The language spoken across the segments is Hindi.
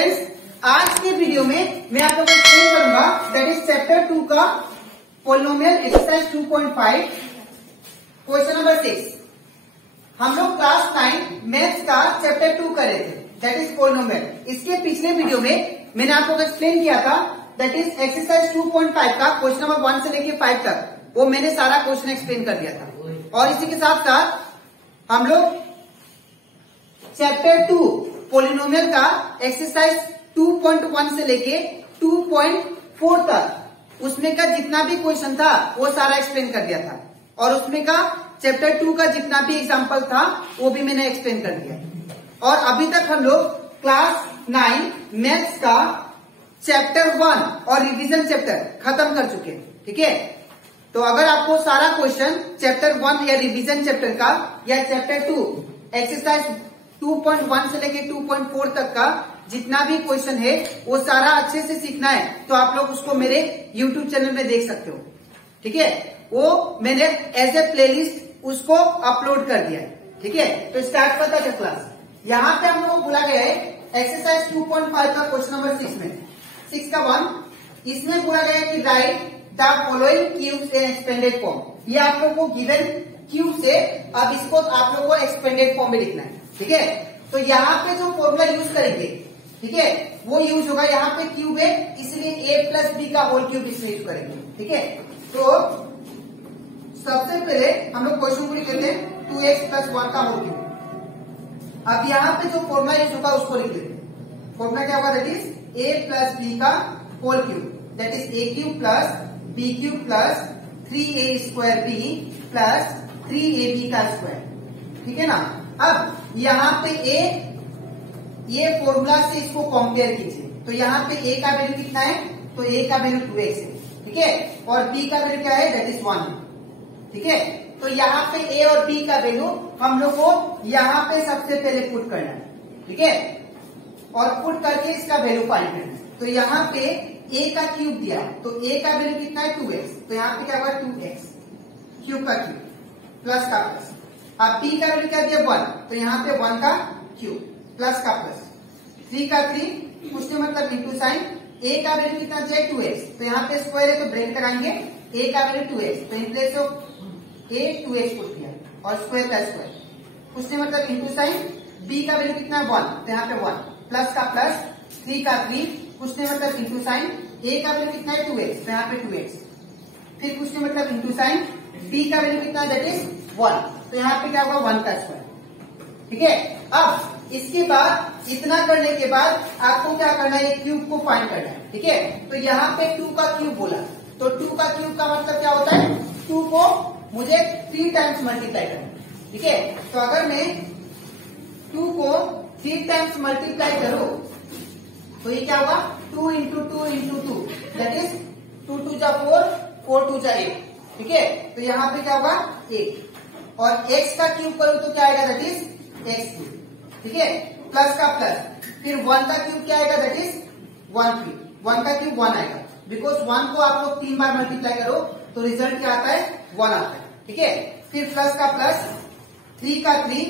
फ्रेंड्स, आज के वीडियो में मैं आप लोगों को एक्सप्लेन करूंगा दैट इज चैप्टर 2 का पॉलिनोमियल एक्सरसाइज 2.5 क्वेश्चन नंबर 6। हम लोग क्लास 9 मैथ्स का चैप्टर 2 कर रहे थे दैट इज पॉलिनोमियल। इसके पिछले वीडियो में मैंने आप लोगों को एक्सप्लेन किया था दैट इज एक्सरसाइज 2.5 का क्वेश्चन नंबर 1 से लेके 5 तक वो मैंने सारा क्वेश्चन एक्सप्लेन कर दिया था। और इसी के साथ साथ हम लोग चैप्टर 2 पॉलिनोमियल का एक्सरसाइज 2.1 से लेके 2.4 तक उसमें का जितना भी क्वेश्चन था वो सारा एक्सप्लेन कर दिया था। और उसमें का चैप्टर 2 का जितना भी एग्जांपल था वो भी मैंने एक्सप्लेन कर दिया। और अभी तक हम लोग क्लास 9 मैथ्स का चैप्टर 1 और रिवीजन चैप्टर खत्म कर चुके हैं। ठीक है, तो अगर आपको सारा क्वेश्चन चैप्टर 1 या रिवीजन चैप्टर का या चैप्टर 2 एक्सरसाइज 2.1 से लेके 2.4 तक का जितना भी क्वेश्चन है वो सारा अच्छे से सीखना है तो आप लोग उसको मेरे YouTube चैनल में देख सकते हो। ठीक है, वो मैंने एज ए प्लेलिस्ट उसको अपलोड कर दिया है। ठीक है, तो स्टार्ट करता है क्लास। यहाँ पे हम लोग को बोला गया है एक्सरसाइज 2.5 का क्वेश्चन नंबर 6 में 6 का 1 इसमें बोला गया है कि right the following cubes in expanded form. ये आप लोग को गिवन क्यूब से अब इसको आप लोग को एक्सपेंडेड फॉर्म में लिखना है। ठीक है, तो यहाँ पे जो फॉर्मूला यूज करेंगे, ठीक है, वो यूज होगा यहाँ पे क्यूब है इसलिए a प्लस बी का होल क्यूब इसमें यूज करेंगे। ठीक है, तो सबसे पहले हम लोग क्वेश्चन को लिख लेते हैं 2x प्लस 1 का होल क्यूब। अब यहाँ पे जो फॉर्मूला यूज होगा उसको लिख लेते हैं। फॉर्मूला क्या होगा that is a plus b का whole cube that is a cube plus b cube plus 3a square b plus 3ab का स्क्वायर। ठीक है ना। अब यहाँ पे ये फॉर्मूला से इसको कंपेयर कीजिए तो यहाँ पे a का वैल्यू कितना है तो a का वैल्यू 2x है। ठीक है, और b का वैल्यू क्या है दैट इज 1 है। ठीक है, तो यहाँ पे a और b का वैल्यू हम लोग को यहाँ पे सबसे पहले पुट करना है। ठीक है, और पुट करके इसका वैल्यू फाइंड करना है। तो यहाँ पे a का क्यूब दिया है तो a का वैल्यू कितना है 2x, तो यहाँ पे क्या होगा 2x क्यूब का क्यूब प्लस का प्लस। अब b का वैल्यू क्या दिया 1 तो यहाँ पे 1 का क्यूब प्लस का प्लस 3 का 3 कुछ नहीं मतलब इंटू साइन। a का वैल्यू कितना चाहिए 2x तो यहाँ पे स्क्वायर है तो ब्रैकेट लगाएंगे a का वैल्यू 2x तो in place of a 2x put किया और स्क्वायर का स्क्वायर कुछ नहीं मतलब इंटू साइन। b का वैल्यू कितना है 1 तो यहाँ पे 1 प्लस का प्लस 3 का 3 कुछ नहीं मतलब इंटू साइन। a का वैल्यू कितना है 2x तो यहाँ पे 2x फिर कुछ नहीं मतलब इंटू साइन। b का वैल्यू कितना दैट इज 1 तो यहाँ पे क्या होगा 1 का स्क्वायर। ठीक है, अब इसके बाद इतना करने के बाद आपको क्या करना है क्यूब को फाइंड करना है। ठीक है, तो यहाँ पे 2 का क्यूब बोला तो 2 का क्यूब का मतलब क्या होता है 2 को मुझे 3 टाइम्स मल्टीप्लाई करना है। ठीक है, तो अगर मैं 2 को 3 टाइम्स मल्टीप्लाई करूं तो ये क्या होगा 2 इंटू 2 इंटू 2 दैट इज 2 2 जा 4 4 2 जा 8। ठीक है, तो यहाँ पे क्या होगा 8 और x का क्यूब करूं तो क्या आएगा दैट इज x क्यूब। ठीक है, प्लस का प्लस फिर 1 का क्यूब क्या आएगा दैट इज 1 क्यूब 1 का क्यूब 1 आएगा बिकॉज 1 को आप लोग 3 बार मल्टीप्लाई करो तो रिजल्ट क्या आता है 1 आता है। ठीक है, फिर प्लस का प्लस 3 का 3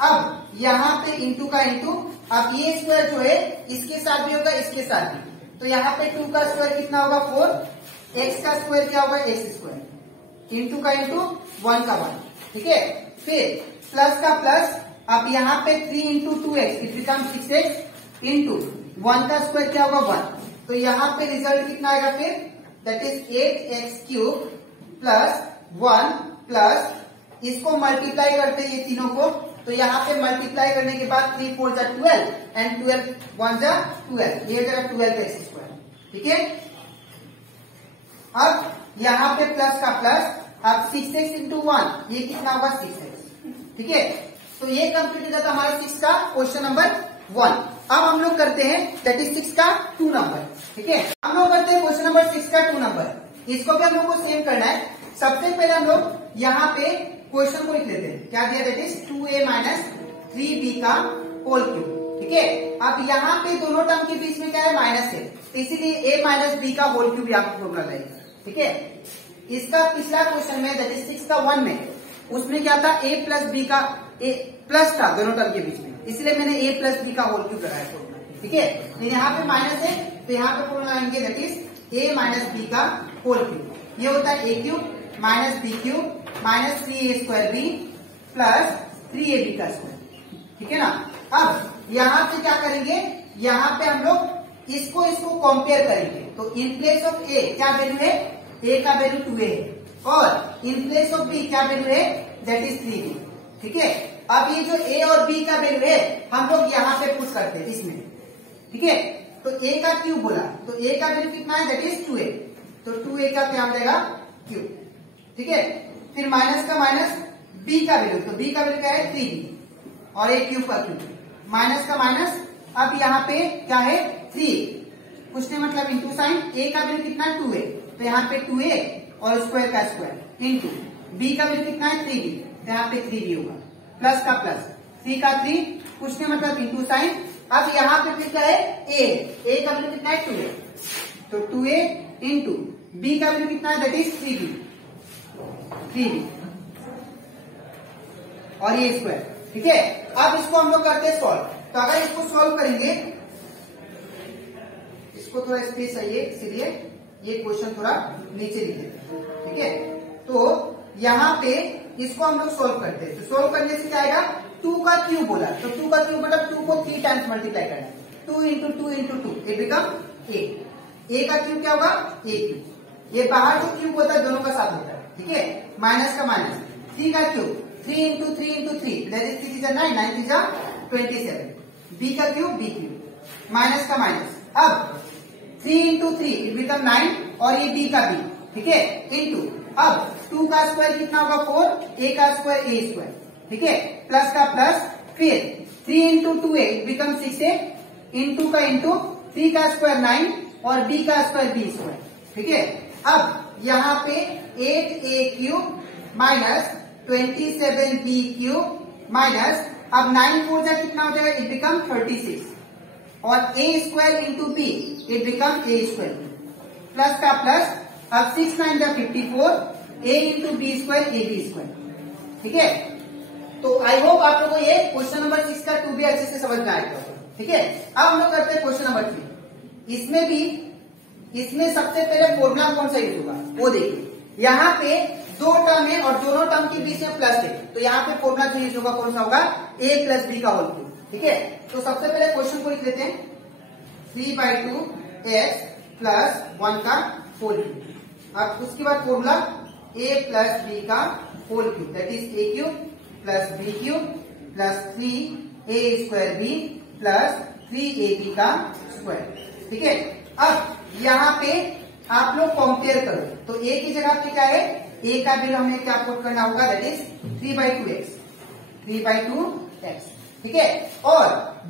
अब यहाँ पे इंटू का इंटू। अब ये स्क्वायर जो है इसके साथ भी होगा इसके साथ भी तो यहाँ पे 2 का स्क्वायर कितना होगा 4 x का स्क्वायर क्या होगा x स्क्वायर इंटू का इंटू 1 का 1। ठीक है, फिर प्लस का प्लस अब यहाँ पे 3 into 2x it become 6x into 1 का स्क्वायर क्या होगा 1 तो यहाँ पे रिजल्ट कितना आएगा फिर that is 8x cube plus 1 plus इसको मल्टीप्लाई करते हैं ये तीनों को तो यहाँ पे मल्टीप्लाई करने के बाद 3 4 जा 12 एंड 12 1 जा 12 ये हो जाएगा 12x स्क्वायर। ठीक है, अब यहाँ पे प्लस का प्लस अब 6x इंटू 1 ये कितना होगा 6x। ठीक है, तो ये कंप्लीट हो जाता है हमारा 6 का क्वेश्चन नंबर 1। अब हम लोग करते हैं दैट इज 6 का 2 नंबर। ठीक है, हम लोग करते हैं क्वेश्चन नंबर 6 का 2 नंबर। इसको भी हम लोग को सेम करना है। सबसे पहले हम लोग यहाँ पे क्वेश्चन को लिख लेते हैं क्या दिया that is 2a minus 3b का होल क्यूब। ठीक है, अब यहाँ पे दोनों टर्म के बीच में क्या है माइनस है तो इसीलिए a माइनस b का होल क्यूब यहाँ पे फॉर्मूला रहेगा। ठीक है, इसका पिछला क्वेश्चन में दैट इज 6 का 1 में उसमें क्या था a प्लस b का a प्लस था दोनों टर्म के बीच में इसलिए मैंने a प्लस b का होल क्यूब लगाया। ठीक है। तो यहाँ पे माइनस है तो यहाँ पे फॉर्मूला लगाएंगे that is a minus b का होल क्यूब। ये होता है a cube minus b cube minus 3a² b plus 3ab का स्क्वायर, ठीक है ना। अब यहाँ पे क्या करेंगे, यहाँ पे हम लोग इसको कंपेयर करेंगे। तो इन प्लेस ऑफ ए क्या वैल्यू है, ए का वैल्यू 2a है और इन प्लेस ऑफ बी क्या वैल्यू है दैट इज 3b, ठीक है। अब ये जो ए और बी का वैल्यू है हम लोग यहाँ पे पुट करते हैं इसमें, ठीक है। तो ए का क्यूब बोला तो ए का वैल्यू कितना है दैट इज 2a, तो 2a का क्या हो जाएगा क्यूब, ठीक है। फिर माइनस का माइनस बी का वैल्यू, तो बी का वैल्यू क्या है 3b और ए क्यूब का क्यूब, माइनस का माइनस। अब यहाँ पे क्या है 3, कुछ नहीं मतलब इंटू साइन, ए का वैल्यू कितना है 2a तो यहाँ पे 2a और स्क्वायर का स्क्वायर इंटू बी का वैल्यू कितना है 3b तो यहाँ पे 3b होगा, प्लस का प्लस 3 का 3, कुछ नहीं मतलब इंटू साइन। अब यहाँ पे फिर क्या है ए का वैल्यू कितना है 2a तो 2a इंटू बी का वैल्यू कितना है दैट इज 3b और ये स्क्वायर, ठीक है। अब इसको हम लोग करते हैं सॉल्व। तो अगर इसको सॉल्व करेंगे, इसको थोड़ा स्पेस चाहिए इसीलिए ये क्वेश्चन थोड़ा नीचे लिखे, ठीक है। तो यहाँ पे इसको हम लोग सोल्व करते हैं। तो सोल्व करने से क्या आएगा, 2 का क्यूब बोला तो 2 का क्यूब मतलब 2 को 3 टाइम्स मल्टीप्लाई करना है, 2 into 2 into 2 it become a का क्यूब क्या होगा ए क्यूब, ये बाहर जो क्यूब होता है दोनों का साथ होता है, ठीक है। माइनस का माइनस 3 का cube 3 into 3 into 3 that is 3 is 9, 9 is 27, b का क्यूब बी क्यूब माइनस का माइनस। अब 3 इंटू 3 इट बिकम 9 और ये बी का बी, ठीक है, इंटू अब 2 का स्क्वायर कितना होगा 4, ए का स्क्वायर ए स्क्वायर, ठीक है, प्लस का प्लस, फिर 3 into 2a become 6a, into का इंटू 3 का स्क्वायर 9 और b का स्क्वायर b स्क्वायर, ठीक है। अब यहाँ पे 8a cube minus 27b cube minus, अब 9 4 जा कितना हो जाएगा इट बिकम 36 और a square into b it become a square, plus का प्लस, अब 6 9 जा 54, a into b square a b square, ठीक है। तो आई होप आप लोगों को ये क्वेश्चन नंबर 6 का 2 भी अच्छे से समझ में आएगा, ठीक है। अब हम लोग करते हैं क्वेश्चन नंबर 3। इसमें सबसे पहले फॉर्मूला कौन सा यूज होगा वो देखिए। यहाँ पे 2 टर्म है और दोनों टर्म के बीच में प्लस है, तो यहाँ पे फॉर्मूला जो यूज होगा कौन सा होगा a प्लस बी का होल क्यूब, ठीक है। तो सबसे पहले क्वेश्चन को लिख लेते हैं 3/2 x प्लस 1 का होल क्यूब। अब उसके बाद फॉर्मूला a प्लस बी का whole cube that is a cube plus b cube plus 3a square b plus 3ab का स्क्वायर, ठीक है। अब यहाँ पे आप लोग कंपेयर करो तो a की जगह पे क्या है, a का वैल्यू हमें क्या पुट करना होगा दैट इज 3/2x, ठीक है। और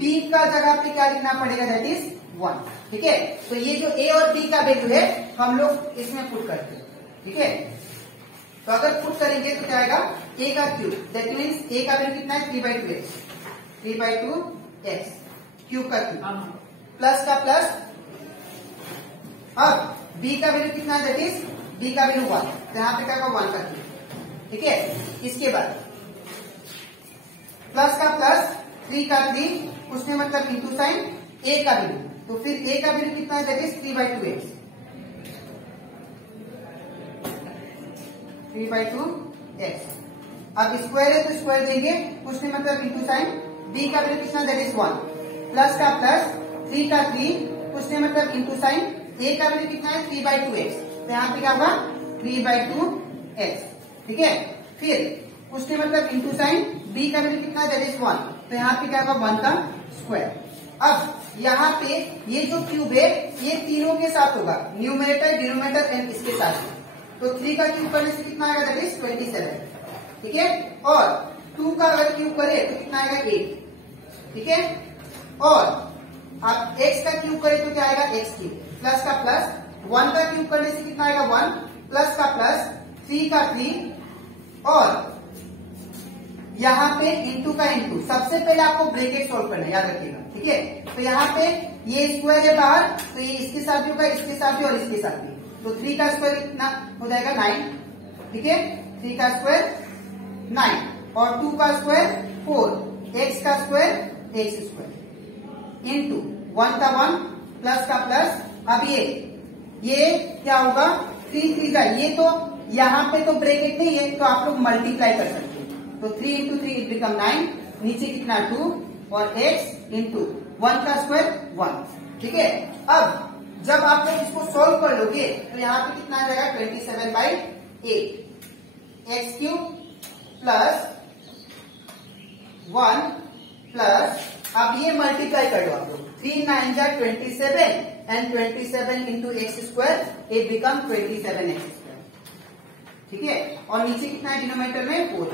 b का जगह पे क्या लिखना पड़ेगा दैट इज 1, ठीक है। तो ये जो a और b का वैल्यू है हम लोग इसमें पुट करते हैं, ठीक है। तो अगर पुट करेंगे तो क्या आएगा a का क्यूब दैट मीन्स a का वैल्यू कितना है 3/2x क्यूब का क्यूब प्लस का प्लस, अब b का वैल्यू कितना है दैट इज b का वैल्यू 1 तो यहाँ पे क्या होगा 1 का क्यूब, ठीक है। इसके बाद प्लस का प्लस 3 का 3 उसमें मतलब इंटू साइन a का वैल्यू, तो फिर a का वैल्यू कितना है दैट इज 3/2x 3/2x। अब स्क्वायर है तो स्क्वायर देंगे, उसमें मतलब इंटू साइन, b का वैल्यू कितना दैट इज 1 प्लस का प्लस 3 का 3 उसमें मतलब इंटू साइन, a का वैल्यू कितना है 3/2x तो यहाँ पे क्या होगा 3/2x, ठीक है। फिर उसमें मतलब इंटू साइन, b का वैल्यू कितना दैट इज 1 तो यहाँ पे क्या होगा 1 का स्क्वायर। अब यहाँ पे ये जो क्यूब है ये तीनों के साथ होगा, न्यूमरेटर डिनोमिनेटर एंड इसके साथ, तो 3 का क्यूब करने से कितना आएगा दैट इज 27, ठीक है। और 2 का अगर क्यूब करे तो कितना आएगा 8, ठीक है। और आप x का क्यूब करें तो क्या आएगा x क्यूब प्लस का प्लस, 1 का क्यूब करने से कितना आएगा 1 प्लस का प्लस 3 का 3 और यहाँ पे इंटू का इंटू। सबसे पहले आपको ब्रैकेट सॉल्व करना है याद रखिएगा, ठीक है। तो यहाँ पे ये स्क्वायर है बाहर तो ये इसके साथ भी होगा, इसके साथ भी और इसके साथ भी, तो 3 का स्क्वायर कितना हो जाएगा 9, ठीक है। 3 का स्क्वायर 9 और 2 का स्क्वायर 4, x का स्क्वायर x स्क्वायर इंटू 1 का 1 प्लस का प्लस। अब ये क्या होगा 3 3 का, ये तो यहाँ पे तो ब्रैकेट नहीं है तो आप लोग मल्टीप्लाई कर सकते हैं। तो 3 into 3 इट बिकम 9, नीचे कितना 2 और x इंटू 1 का स्क्वायर 1। ठीक है, अब जब आप लोग इसको सॉल्व कर लोगे तो यहाँ पे कितना आ जाएगा 27/8 एक्स क्यूब प्लस 1 प्लस, अब ये मल्टीप्लाई कर लो आप लोग, 3 9 जा 27 and 27 into x square it become 27x square. ठीक है, और नीचे कितना है डिनोमिनेटर में 4।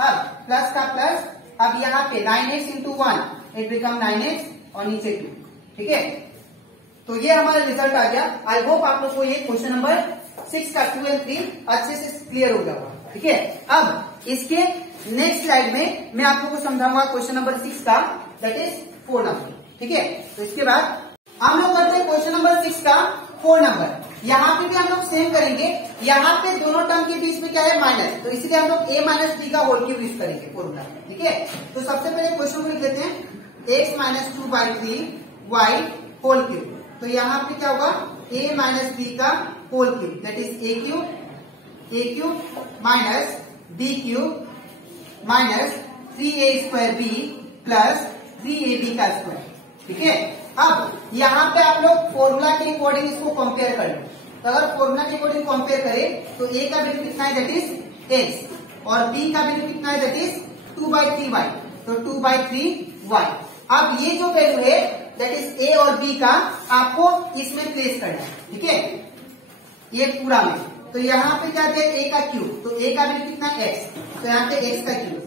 अब प्लस का प्लस, अब यहाँ पे 9x into 1 it become 9x और नीचे 2। ठीक है, तो ये हमारा रिजल्ट आ गया। आई होप आप लोग को ये क्वेश्चन नंबर 6 का 2 और 3 अच्छे से क्लियर हो गया होगा। ठीक है, अब इसके नेक्स्ट स्लाइड में मैं आप लोगों को समझाऊंगा क्वेश्चन नंबर 6 का, दैट इज 4 नंबर। ठीक है, तो इसके बाद हम लोग करते हैं क्वेश्चन नंबर 6 का 4 नंबर। यहाँ पे भी हम लोग सेम करेंगे, यहाँ पे दोनों टर्म के बीच में क्या है माइनस, तो इसलिए हम लोग a माइनस बी का होल क्यूब यूज करेंगे फॉर्मूला। ठीक है, तो सबसे पहले क्वेश्चन को लिख लेते हैं x minus 2/3 y whole cube. तो यहाँ पे क्या होगा a माइनस बी का whole cube, that is a cube minus b cube minus 3a square b plus 3ab का स्क्वायर। ठीक है, अब यहाँ पे आप लोग फॉर्मूला के अकॉर्डिंग इसको कंपेयर कर लो। तो अगर फॉर्मूला के अकॉर्डिंग कंपेयर करें तो a का वैल्यू कितना है, दैट इज x, और b का वैल्यू कितना है, दैट इज 2/3y, तो 2/3y। अब ये जो वैल्यू है दैट इज a और b का आपको इसमें प्लेस करना है। ठीक है, ये पूरा में, तो यहाँ पे क्या दिया a का क्यूब, तो a का वैल्यू कितना x, तो यहाँ पे x का क्यूब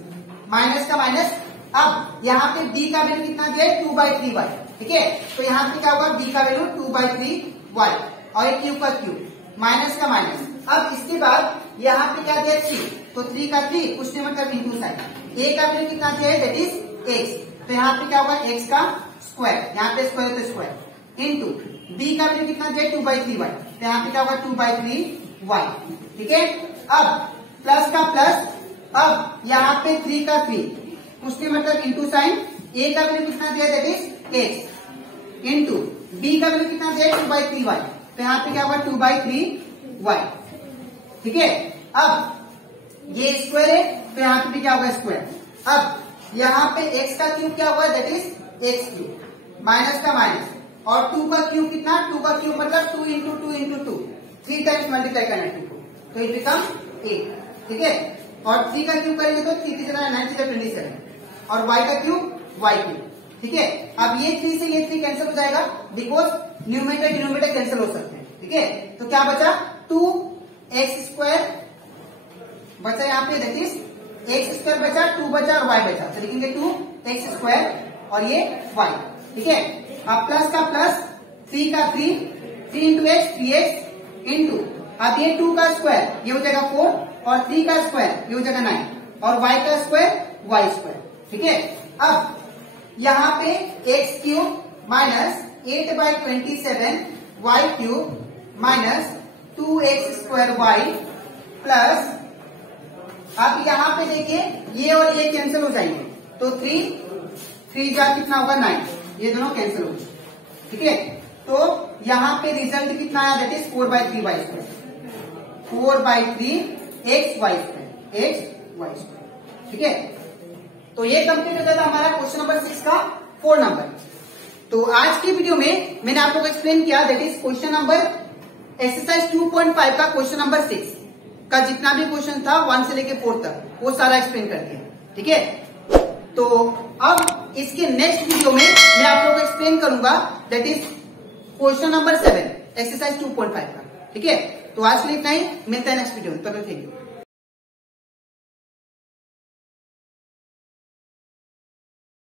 माइनस का माइनस। अब यहाँ पे b का वैल्यू कितना दिया है 2/3y। ठीक है, तो यहाँ पे क्या होगा b का वैल्यू 2/3y और एक क्यूब का क्यूब माइनस का माइनस। अब इसके बाद यहाँ पे क्या दिया 3, तो 3 का 3 उसने मतलब इंटू साइन, a का वैल्यू कितना दिया है, दैट इज x, तो यहाँ पे क्या होगा x का स्क्वायर, यहाँ पे स्क्वायर तो स्क्वायर इंटू b का वैल्यू कितना दिया है 2/3y, तो यहाँ पे क्या होगा 2/3y। ठीक है, अब प्लस का प्लस, अब यहाँ पे 3 का 3 उसके मतलब इंटू साइन, a का वैल्यू कितना दिया that is x into b का वैल्यू कितना दिया 2/3y, तो यहाँ पे क्या होगा 2/3y। ठीक है, अब ये स्क्वायर है तो यहाँ पे भी क्या होगा स्क्वायर। अब यहाँ पे x का क्यूब क्या होगा, that is x cube minus का माइनस, और 2 का क्यूब कितना, 2 का क्यूब मतलब 2 इंटू 2 इंटू 2, 3 टाइम्स मल्टीप्लाई करना है 2 को, तो इट बिकम 8। ठीक है, और 3 का क्यूब करेंगे तो 3 3 9 27, और y का क्यूब y क्यूब। ठीक है, अब ये 3 से ये 3 कैंसिल हो जाएगा, बिकॉज न्यूमरेटर डिनोमिनेटर कैंसिल हो सकते हैं। ठीक है, तो क्या बचा 2x स्क्वायर बचा, यहाँ पे दैट इज x स्क्वायर बचा, 2 बचा और y बचा, तो लिखेंगे 2x स्क्वायर और ये y। ठीक है, अब प्लस का प्लस, 3 का 3 इंटू x 3x इंटू, अब ये 2 का स्क्वायर ये हो जाएगा 4 और 3 का स्क्वायर ये हो जाएगा 9 और y का स्क्वायर y स्क्वायर। ठीक है, अब यहाँ पे x cube minus 8/27 y cube minus 2x square y plus, अब यहाँ पे देखिए ये और ये कैंसिल हो जाएंगे, तो 3 जा कितना होगा 9, ये दोनों कैंसिल हो गए। ठीक है, तो यहाँ पे रिजल्ट कितना आया, that is 4/3y square, 4/3 xy square. ठीक है, तो ये कंप्लीट होता था हमारा क्वेश्चन नंबर 6 का 4 नंबर। तो आज की वीडियो में मैंने आप लोगों को एक्सप्लेन किया, that is question number exercise 2.5 का क्वेश्चन नंबर 6 का जितना भी क्वेश्चन था 1 से लेके 4 तक वो सारा एक्सप्लेन कर दिया। ठीक है, तो अब इसके नेक्स्ट वीडियो में मैं आप लोगों को एक्सप्लेन करूंगा, that is question number 7 exercise 2.5 का। ठीक है, तो आज के लिए इतना ही, मिलता है नेक्स्ट वीडियो में, तब तक थैंक यू।